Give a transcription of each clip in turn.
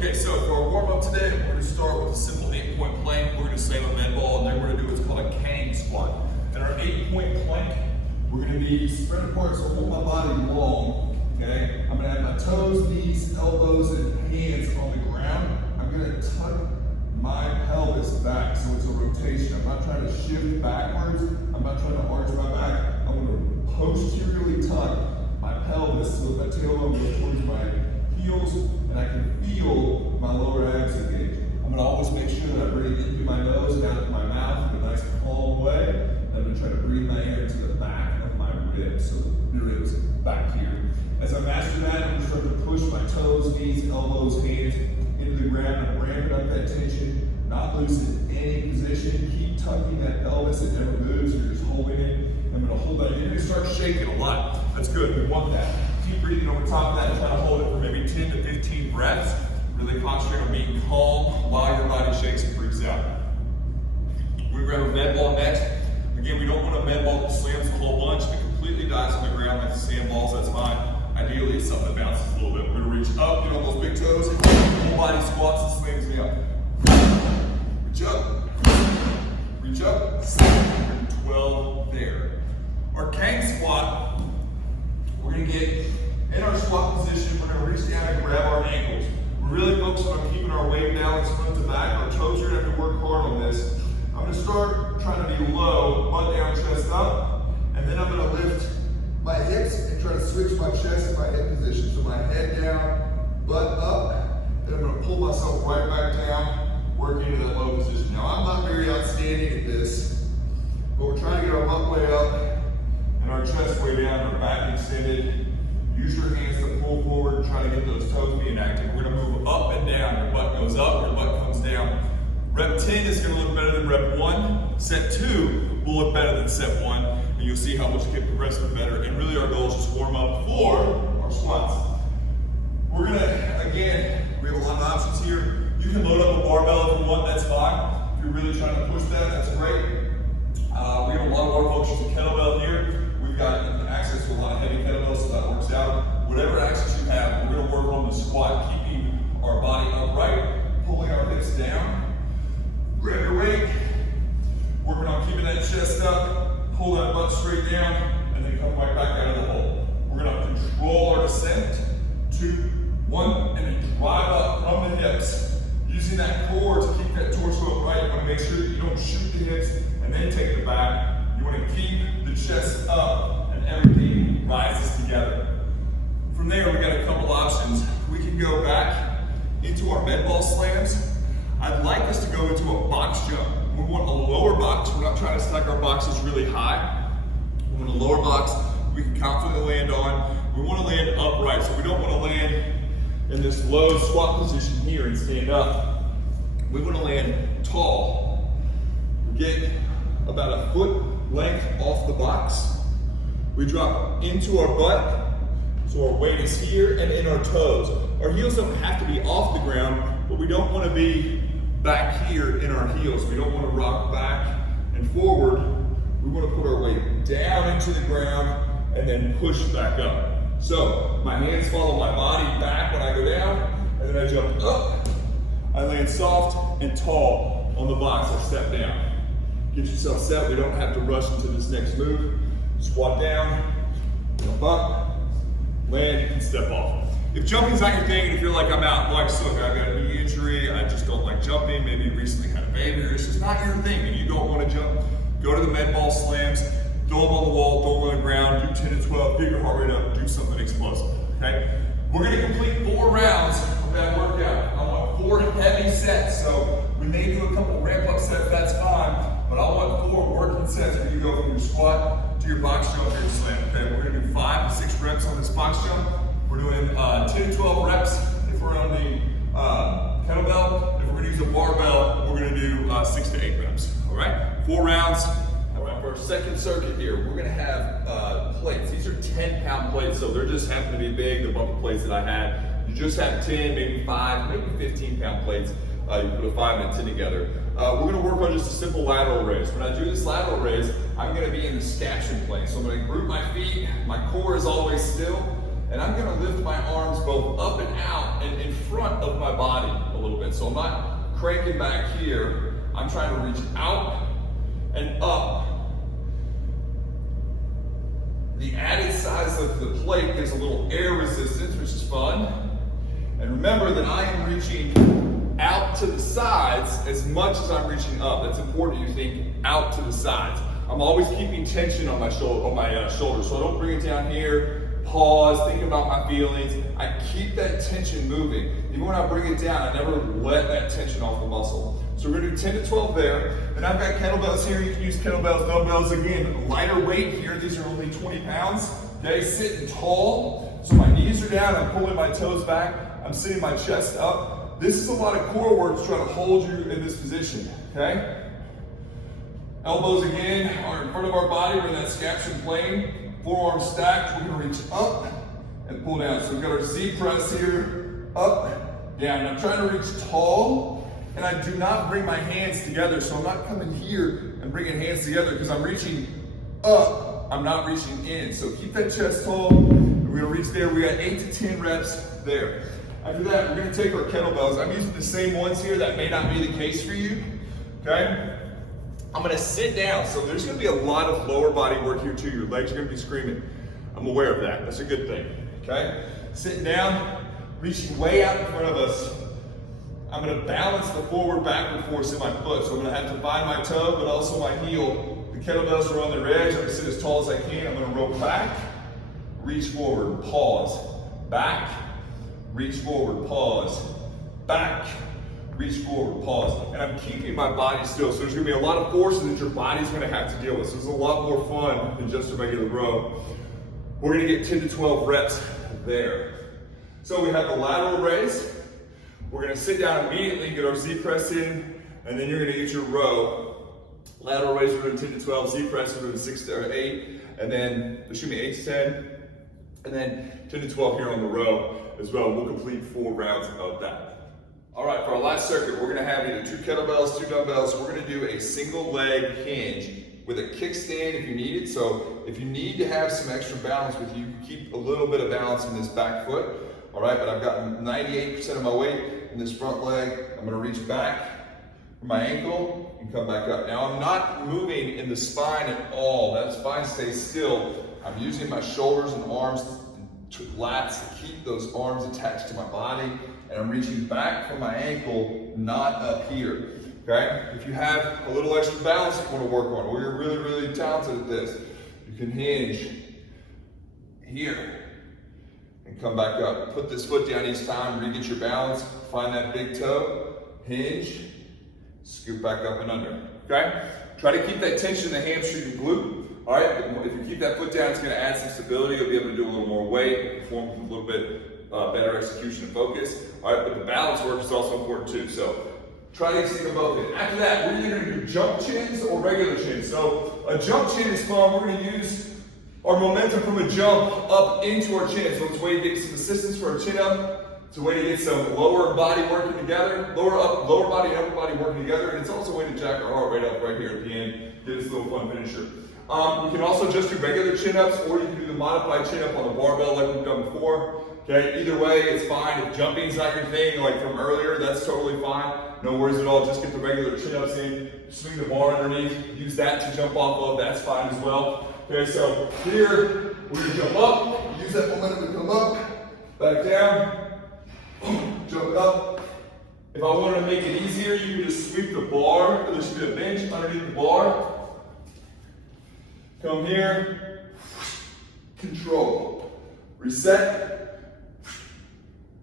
Okay, so for our warm-up today, we're going to start with a simple 8-point plank. We're going to slam a med ball, and then we're going to do what's called a cane squat. In our 8-point plank, we're going to be spread apart, so hold my body long, okay? I'm going to have my toes, knees, elbows, and hands on the ground. I'm going to tuck my pelvis back, so it's a rotation. I'm not trying to shift backwards. I'm not trying to arch my back. I'm going to posteriorly tuck my pelvis so that my tailbone goes towards my heels, and I can feel my lower abs engage. I'm going to always make sure that I breathe in through my nose, down to my mouth in a nice calm way. I'm going to try to breathe my air into the back of my ribs, so the ribs back here. As I master that, I'm going to start to push my toes, knees, elbows, hands into the ground. I'm ramping up that tension, not losing any position. Keep tucking that pelvis. It never moves. You're just holding it. I'm going to hold that. You're going to start shaking a lot. That's good. We want that. Keep breathing over top of that and try to hold it for maybe 10 to 15 breaths. Really concentrate on being calm while your body shakes and freaks out. We grab a med ball next. Again, we don't want a med ball that slams a whole bunch. If it completely dies on the ground like the sandballs, that's fine. Ideally, it's something that bounces a little bit. We're going to reach up, get on those big toes, whole body squats and slams me up. Reach up, reach up, 12 there. Our cane squat, we're going to get in our squat position. We're going to reach down and grab our ankles. We're really focused on keeping our weight balance front to back. Our toes are going to have to work hard on this. I'm going to start trying to be low, butt down, chest up, and then I'm going to lift my hips and try to switch my chest and my head position. So my head down, butt up, and I'm going to pull myself right back down, working into that low position. Now I'm not very outstanding at this, but we're trying to get our butt way up and our chest way down, our back extended. Use your hands to pull forward and try to get those toes being active. We're going to move up and down. Your butt goes up, your butt comes down. Rep 10 is going to look better than rep 1. Set 2 will look better than set 1. And you'll see how much you get progressively better. And really our goal is just warm up for our squats. We're going to, again, we have a lot of options here. You can load up a barbell if you want, that's fine. If you're really trying to push that, that's great. We have a lot of our functions in kettlebell here. We've got access to a lot of heavy kettlebells, so that works out. Whatever access you have, we're going to work on the squat, keeping our body upright, pulling our hips down. Grab your weight, working on keeping that chest up, pull that butt straight down, and then come right back out of the hole. We're going to control our descent. 2, 1, and then drive up from the hips. Using that core to keep that torso upright. You want to make sure that you don't shoot the hips and then take it back. You want to keep the chest up and everything rises together. From there, we got a couple options. We can go back into our med ball slams. I'd like us to go into a box jump. We want a lower box. We're not trying to stack our boxes really high. We want a lower box we can confidently land on. We want to land upright, so we don't want to land in this low squat position here and stand up. We want to land tall. Get about a foot length off the box. We drop into our butt, so our weight is here and in our toes. Our heels don't have to be off the ground, but we don't want to be back here in our heels. We don't want to rock back and forward. We want to put our weight down into the ground and then push back up. So my hands follow my body back when I go down, and then I jump up. I land soft and tall on the box. I step down. Get yourself set. We don't have to rush into this next move. Squat down, jump up, land, and step off. If jumping's not your thing, and if you're like, I'm out, like, so I've got a knee injury, I just don't like jumping, maybe you recently had a baby, or it's just not your thing, and you don't want to jump, go to the med ball slams, throw them on the wall, throw them on the ground, do 10 to 12, get your heart rate up, do something explosive, okay? We're going to complete 4 rounds of that workout. I want 4 heavy sets, so we may do a couple ramp-up sets, that's fine, but I want 4 working sets where you go from your squat to your box jump to your slam, okay? We're going to do 5 to 6 reps on this box jump. We're doing 10 to 12 reps if we're on the kettlebell. If we're going to use a barbell, we're going to do 6 to 8 reps. All right, 4 rounds. All right, for our second circuit here, we're going to have plates. These are 10-pound plates, so they're just happen to be big, the bumper plates that I had. You just have 10, maybe 5, maybe 15-pound plates. You put a 5 and a 10 together. We're going to work on just a simple lateral raise. When I do this lateral raise, I'm going to be in the scaption plane. So I'm going to group my feet. My core is always still. And I'm gonna lift my arms both up and out and in front of my body a little bit. So I'm not cranking back here. I'm trying to reach out and up. The added size of the plate gives a little air resistance, which is fun. And remember that I am reaching out to the sides as much as I'm reaching up. That's important you think out to the sides. I'm always keeping tension on my shoulders, so I don't bring it down here, pause, think about my feelings. I keep that tension moving. Even when I bring it down, I never let that tension off the muscle. So we're gonna do 10 to 12 there. Then I've got kettlebells here. You can use kettlebells, dumbbells. Again, lighter weight here. These are only 20 pounds. Okay, sitting tall. So my knees are down. I'm pulling my toes back. I'm sitting my chest up. This is a lot of core work to try to hold you in this position, okay? Elbows again are in front of our body. We're in that scapula plane. Forearms stacked. We're gonna reach up and pull down. So we've got our Zpress here, up, down. I'm trying to reach tall, and I do not bring my hands together. So I'm not coming here and bringing hands together because I'm reaching up. I'm not reaching in. So keep that chest tall. We're gonna reach there. We got 8 to 10 reps there. After that, we're gonna take our kettlebells. I'm using the same ones here. That may not be the case for you, okay? I'm gonna sit down, so there's gonna be a lot of lower body work here too. Your legs are gonna be screaming. I'm aware of that. That's a good thing, okay? Sitting down, reaching way out in front of us. I'm gonna balance the forward backward force in my foot. So I'm gonna have to find my toe, but also my heel. The kettlebells are on their edge. I'm gonna sit as tall as I can. I'm gonna roll back, reach forward, pause, back, reach forward, pause, back, reach forward, pause. And I'm keeping my body still. So there's gonna be a lot of forces that your body's gonna have to deal with. So it's a lot more fun than just a regular row. We're gonna get 10 to 12 reps there. So we have the lateral raise. We're gonna sit down immediately, get our Z-press in, and then you're gonna get your row. Lateral raise, we're doing 10 to 12, Z-press, we're doing 6 to 8, and then, 8 to 10, and then 10 to 12 here on the row as well. We'll complete 4 rounds of that. All right, for our last circuit, we're gonna have either 2 kettlebells, 2 dumbbells. We're gonna do a single leg hinge with a kickstand if you need it. So if you need to have some extra balance with you, keep a little bit of balance in this back foot. All right, but I've got 98% of my weight in this front leg. I'm gonna reach back for my ankle and come back up. Now I'm not moving in the spine at all. That spine stays still. I'm using my shoulders and arms to lats to keep those arms attached to my body. And I'm reaching back from my ankle, not up here, okay? If you have a little extra balance you want to work on, or you're really, really talented at this, you can hinge here and come back up. Put this foot down each time, re-get your balance, find that big toe, hinge, scoop back up and under, okay? Try to keep that tension in the hamstring and glute, all right? If you keep that foot down, it's gonna add some stability. You'll be able to do a little more weight, perform with a little bit better execution and focus. All right, but the balance work is also important too. So try to stick them both in. After that, we're either gonna do jump chins or regular chins. So a jump chin is fun. We're gonna use our momentum from a jump up into our chin. So it's a way to get some assistance for our chin up. It's a way to get some lower body working together, lower body and upper body working together. And it's also a way to jack our heart rate up right here at the end. Get this little fun finisher. We can also just do regular chin ups, or you can do the modified chin up on the barbell like we've done before. Okay, either way, it's fine. If jumping's not your thing, like from earlier, that's totally fine. No worries at all. Just get the regular chin-ups in, swing the bar underneath, use that to jump off of. That's fine as well. Okay, so here, we're gonna jump up, use that momentum to come up, back down, jump up. If I wanted to make it easier, you can just sweep the bar. There should be a bench underneath the bar. Come here, control, reset,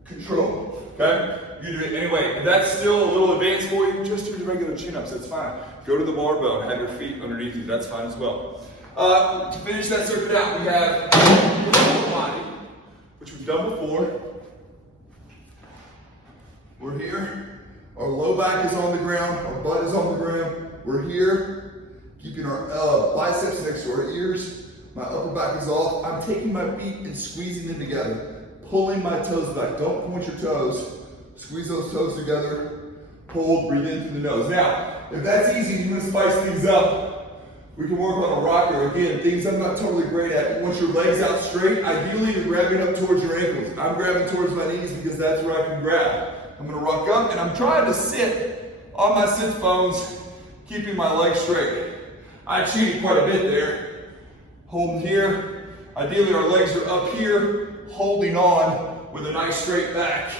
control, okay? You do it anyway. If that's still a little advanced for you, just do the regular chin-ups, that's fine. Go to the barbell and have your feet underneath you, that's fine as well. To finish that circuit out, we have the full body, which we've done before. We're here, our low back is on the ground, our butt is on the ground. We're here, keeping our biceps next to our ears. My upper back is off. I'm taking my feet and squeezing them together. Pulling my toes back. Don't point your toes. Squeeze those toes together. Pull, breathe in through the nose. Now, if that's easy, you're gonna spice things up. We can work on a rocker. Again, things I'm not totally great at. Once your legs out straight, ideally you're grabbing up towards your ankles. I'm grabbing towards my knees because that's where I can grab. I'm gonna rock up and I'm trying to sit on my sit bones, keeping my legs straight. I cheated quite a bit there. Holding here. Ideally our legs are up here, holding on with a nice straight back.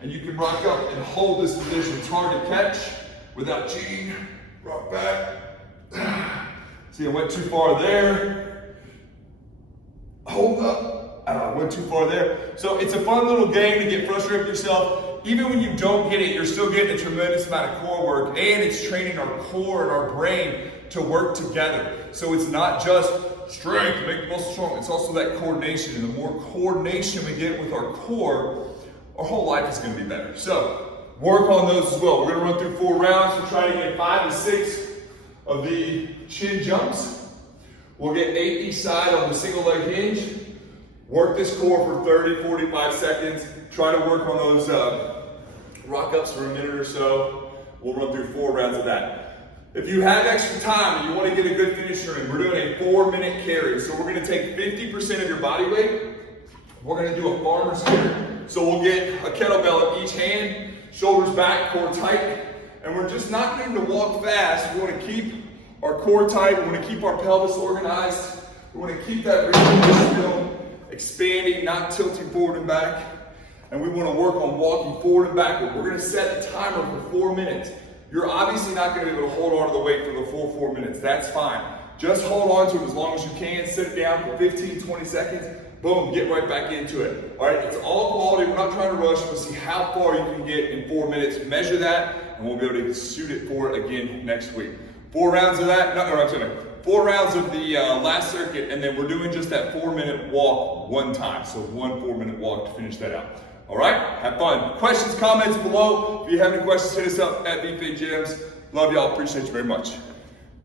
And you can rock up and hold this position. It's hard to catch without cheating. Rock back. See, I went too far there. Hold up. I went too far there. So it's a fun little game to get frustrated with yourself. Even when you don't get it, you're still getting a tremendous amount of core work, and it's training our core and our brain to work together. So it's not just strength to make the muscle strong, it's also that coordination. And the more coordination we get with our core, our whole life is gonna be better. So work on those as well. We're gonna run through 4 rounds. We'll try to get 5 to 6 of the chin jumps. We'll get 8 each side on the single leg hinge. Work this core for 30, 45 seconds. Try to work on those rock ups for a minute or so. We'll run through 4 rounds of that. If you have extra time and you want to get a good finisher in, we're doing a 4-minute carry. So we're going to take 50% of your body weight. We're going to do a farmer's carry. So we'll get a kettlebell in each hand, shoulders back, core tight. And we're just not going to walk fast. We want to keep our core tight. We want to keep our pelvis organized. We want to keep that rhythm still expanding, not tilting forward and back. And we want to work on walking forward and backward. We're going to set a timer for 4 minutes. You're obviously not going to be able to hold on to the weight for the full 4 minutes. That's fine. Just hold on to it as long as you can. Sit it down for 15, 20 seconds. Boom, get right back into it. All right, it's all quality. We're not trying to rush. We'll see how far you can get in 4 minutes. Measure that, and we'll be able to shoot it for it again next week. 4 rounds of that. No, I'm sorry. 4 rounds of the last circuit, and then we're doing just that 4-minute walk 1 time. So 1 4-minute walk to finish that out. All right, have fun. Questions, comments below. If you have any questions, hit us up at VFit Gyms. Love y'all. Appreciate you very much.